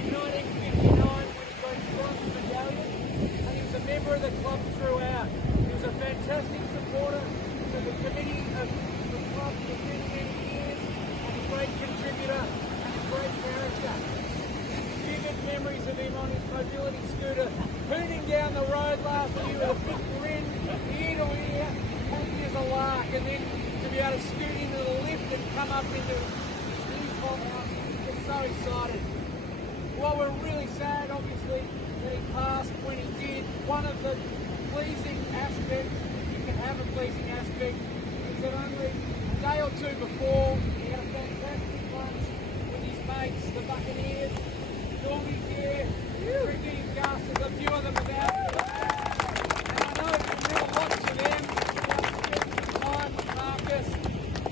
club in 1959 when he got his bronze medallion, and he was a member of the club throughout. He was a fantastic supporter to the committee of the club for many, many years, and a great contributor and a great character. Vivid memories of him on his mobility scooter, hooning down the road last year with a big grin, ear to ear, happy as a lark, and then to be able to scoot into the lift and come up into his new compound. We're so excited. Well, we're really sad, obviously, that he passed when he did. One of the pleasing aspects, if you can have a pleasing aspect, is that only a day or two before, he had a fantastic lunch with his mates, the Buccaneers. Normie's here, Ricky, Gus, there's a few of them about. And I know it meant a lot to them. Spending time with Marcus,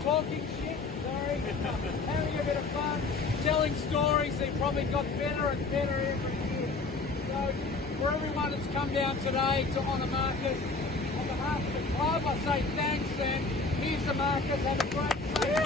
talking shit, having a bit of fun, telling stories. They probably got better and better every year. So for everyone that's come down today to honour Marcus, on behalf of the club, I say thanks, and here's the Marcus. Have a great day.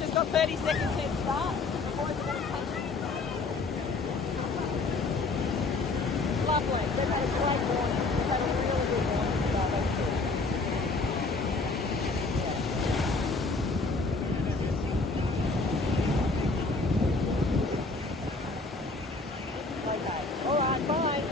Just got 30 seconds to start. Lovely. They've had a great morning. They've had a really good morning. So that's good. Okay. All right. Bye.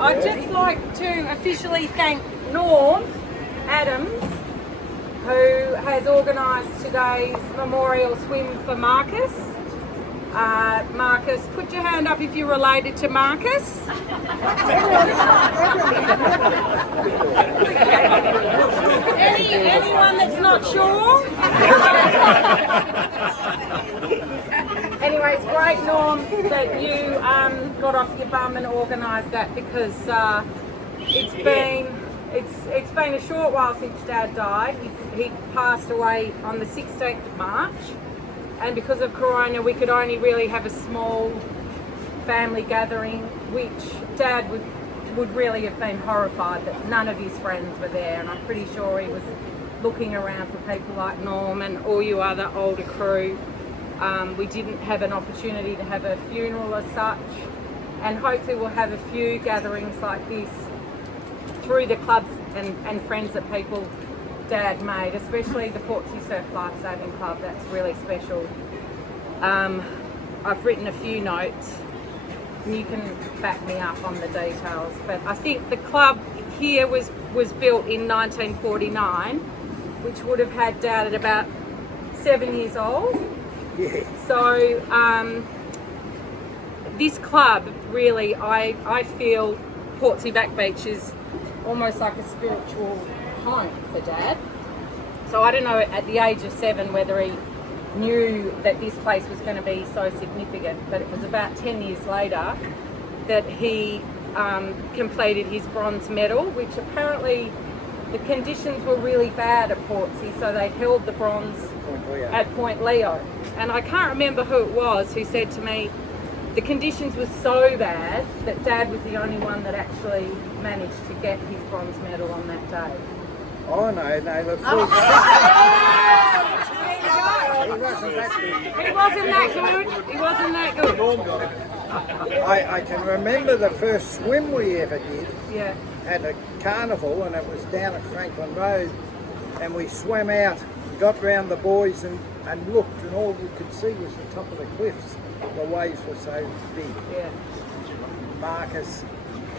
I'd just like to officially thank Norm Adams, who has organised today's memorial swim for Marcus. Marcus, put your hand up if you're related to Marcus. Anyone that's not sure? Anyway, it's great, Norm, that you got off your bum and organised that, because it's been a short while since Dad died. He passed away on the 16th of March, and because of Corona we could only really have a small family gathering, which Dad would really have been horrified that none of his friends were there, and I'm pretty sure he was looking around for people like Norm and all you other older crew. We didn't have an opportunity to have a funeral as such, and hopefully we'll have a few gatherings like this through the clubs and friends that people Dad made, especially the Portsea Surf Lifesaving Club. That's really special. I've written a few notes, and you can back me up on the details. But I think the club here was built in 1949, which would have had Dad at about 7 years old. Yeah. So this club, really, I feel Portsea Back Beach is almost like a spiritual home for Dad. So I don't know at the age of 7 whether he knew that this place was going to be so significant, but it was about 10 years later that he completed his bronze medal, which apparently the conditions were really bad at Portsea, so they held the bronze at Point Leo. And I can't remember who it was who said to me the conditions were so bad that Dad was the only one that actually managed to get his bronze medal on that day. Oh no, the full He wasn't that good. He wasn't that good. I can remember the first swim we ever did. Yeah. At a carnival, and it was down at Franklin Road, and we swam out, got round the boys and looked, and all we could see was the top of the cliffs. The waves were so big. Yeah. Marcus,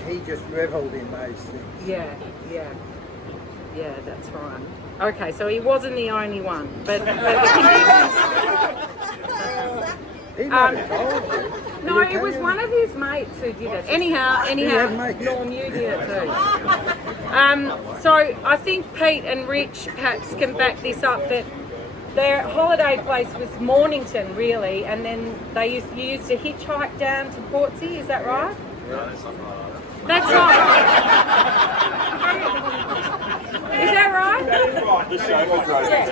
he just revelled in those things. Yeah, yeah. Yeah, that's right. Okay, so he wasn't the only one, but the conditions... He might have told you. No, it was one of his mates who did it. Anyhow, Norm, you did it too. So I think Pete and Rich perhaps can back this up, that their holiday place was Mornington, really, and then you used to hitchhike down to Portsea, is that right? That's not right. Is that right? That is right. The show was right.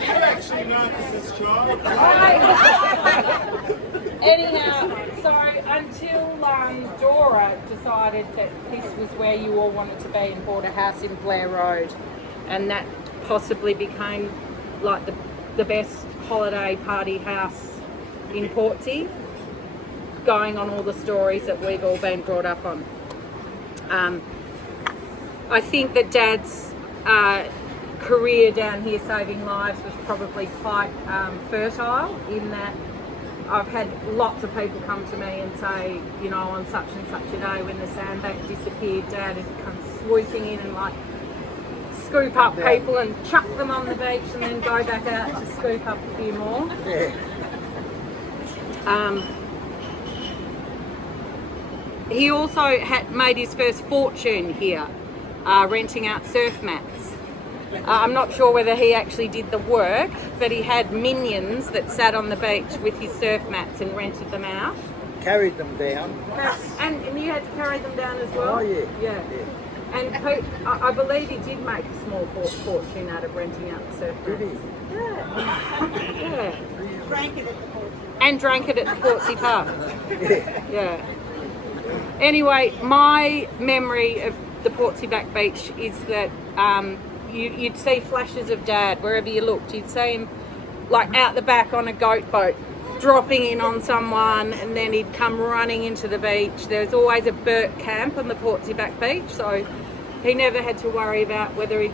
You actually know this is child. Anyhow, so until Dora decided that this was where you all wanted to be and bought a house in Blair Road, and that possibly became like the best holiday party house in Portsea, going on all the stories that we've all been brought up on. I think that Dad's career down here saving lives was probably quite fertile, in that I've had lots of people come to me and say, you know, on such and such a day when the sandbank disappeared, Dad had come swooping in and like scoop up people and chuck them on the beach and then go back out to scoop up a few more. Yeah. He also had made his first fortune here, renting out surf mats. I'm not sure whether he actually did the work, but he had minions that sat on the beach with his surf mats and rented them out. Carried them down. And you had to carry them down as well? Oh yeah. Yeah. And Pete, I believe he did make a small fortune out of renting out the surf mats. Did he? Yeah. Yeah. And drank it at the Portsea pub. Yeah. Yeah. Anyway, my memory of the Portsea Back Beach is that you'd see flashes of Dad wherever you looked. You'd see him like out the back on a goat boat, dropping in on someone, and then he'd come running into the beach. There's always a Burt camp on the Portsea Back Beach, so he never had to worry about whether he'd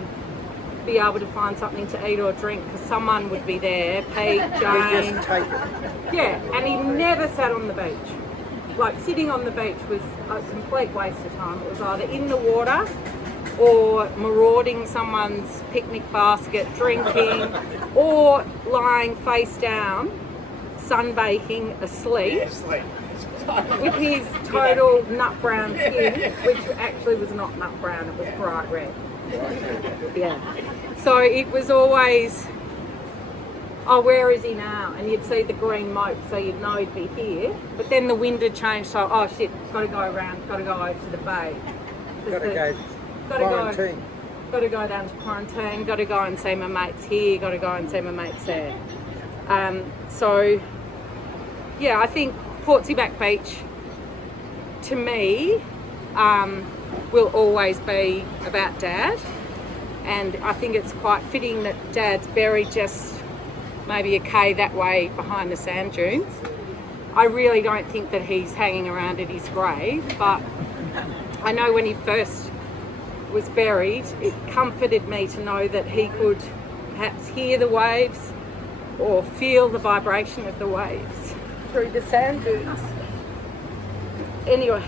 be able to find something to eat or drink, because someone would be there. Pete, Jane. Just take it. Yeah, and he never sat on the beach. Like, sitting on the beach was a complete waste of time. It was either in the water or marauding someone's picnic basket, drinking, or lying face down, sunbaking, asleep, with his total nut brown skin, which actually was not nut brown, it was bright red. Yeah. So it was always, oh, where is he now? And you'd see the green moat, so you'd know he'd be here. But then the wind had changed, so, oh shit, got to go around, got to go over to the bay. Got to go quarantine. Got to go down to quarantine, got to go and see my mates here, got to go and see my mates there. So, yeah, I think Portsea Back Beach, to me, will always be about Dad. And I think it's quite fitting that Dad's buried just maybe a K that way behind the sand dunes. I really don't think that he's hanging around at his grave, but I know when he first was buried, it comforted me to know that he could perhaps hear the waves or feel the vibration of the waves through the sand dunes. Anyway,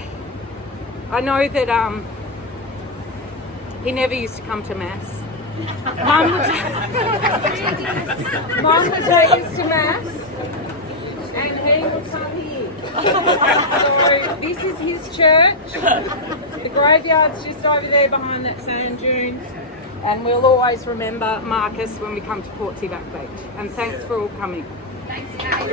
I know that he never used to come to Mass. Mum would take us to Mass, and he would come here. So this is his church. The graveyard's just over there behind that sand dune. And we'll always remember Marcus when we come to Portsea Back Beach. And thanks for all coming. Thanks, Kate.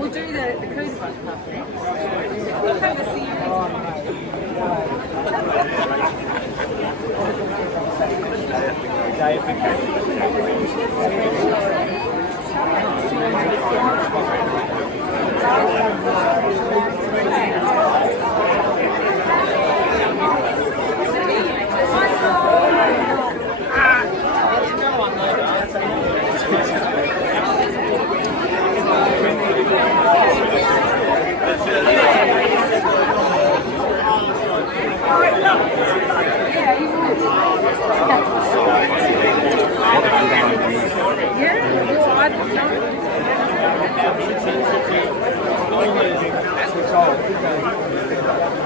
We'll do that at the cruise boat club. We'll have a series. That's what's all.